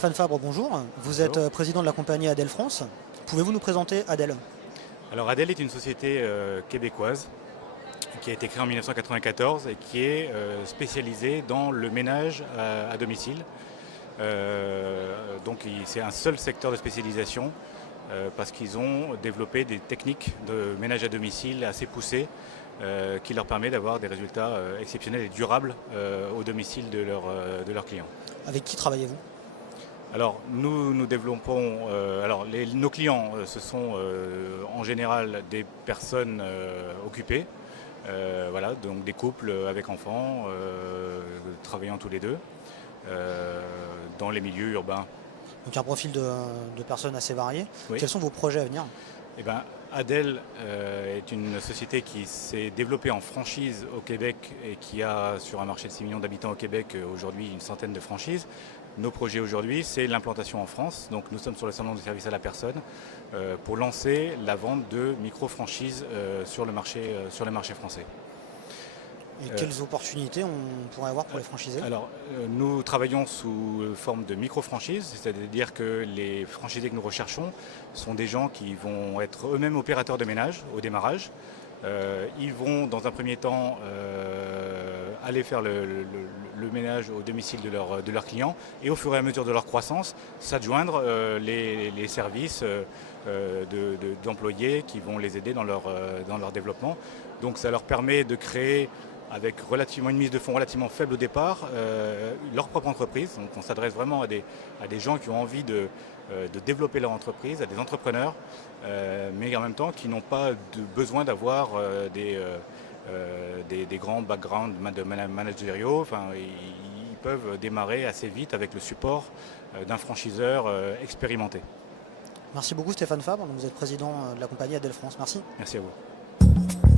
Stéphane Fabre, bonjour. Vous êtes Bonjour. président de la compagnie Adel France. Pouvez-vous nous présenter Adel? Alors Adel est une société québécoise qui a été créée en 1994 et qui est spécialisée dans le ménage à domicile. Donc c'est un seul secteur de spécialisation parce qu'ils ont développé des techniques de ménage à domicile assez poussées qui leur permet d'avoir des résultats exceptionnels et durables au domicile de leurs clients. Avec qui travaillez-vous? Alors nous développons, nos clients ce sont en général des personnes occupées, voilà, donc des couples avec enfants travaillant tous les deux dans les milieux urbains. Donc un profil de personnes assez variées. Oui. Quels sont vos projets à venir? Eh ben, Adel est une société qui s'est développée en franchise au Québec et qui a sur un marché de 6 millions d'habitants au Québec aujourd'hui une centaine de franchises. Nos projets aujourd'hui, c'est l'implantation en France. Donc nous sommes sur le salon de service à la personne pour lancer la vente de micro-franchises sur le marché français. Et quelles opportunités on pourrait avoir pour les franchisés? Alors, nous travaillons sous forme de micro-franchise, c'est-à-dire que les franchisés que nous recherchons sont des gens qui vont être eux-mêmes opérateurs de ménage au démarrage. Ils vont, dans un premier temps, aller faire le ménage au domicile de leurs clients et au fur et à mesure de leur croissance, s'adjoindre les services d'employés qui vont les aider dans leur développement. Donc ça leur permet de créer avec une mise de fonds relativement faible au départ, leur propre entreprise. Donc on s'adresse vraiment à des gens qui ont envie de développer leur entreprise, à des entrepreneurs, mais en même temps qui n'ont pas besoin d'avoir des grands backgrounds managériaux. Enfin, ils peuvent démarrer assez vite avec le support d'un franchiseur expérimenté. Merci beaucoup Stéphane Fabre, vous êtes président de la compagnie Adel France. Merci. Merci à vous.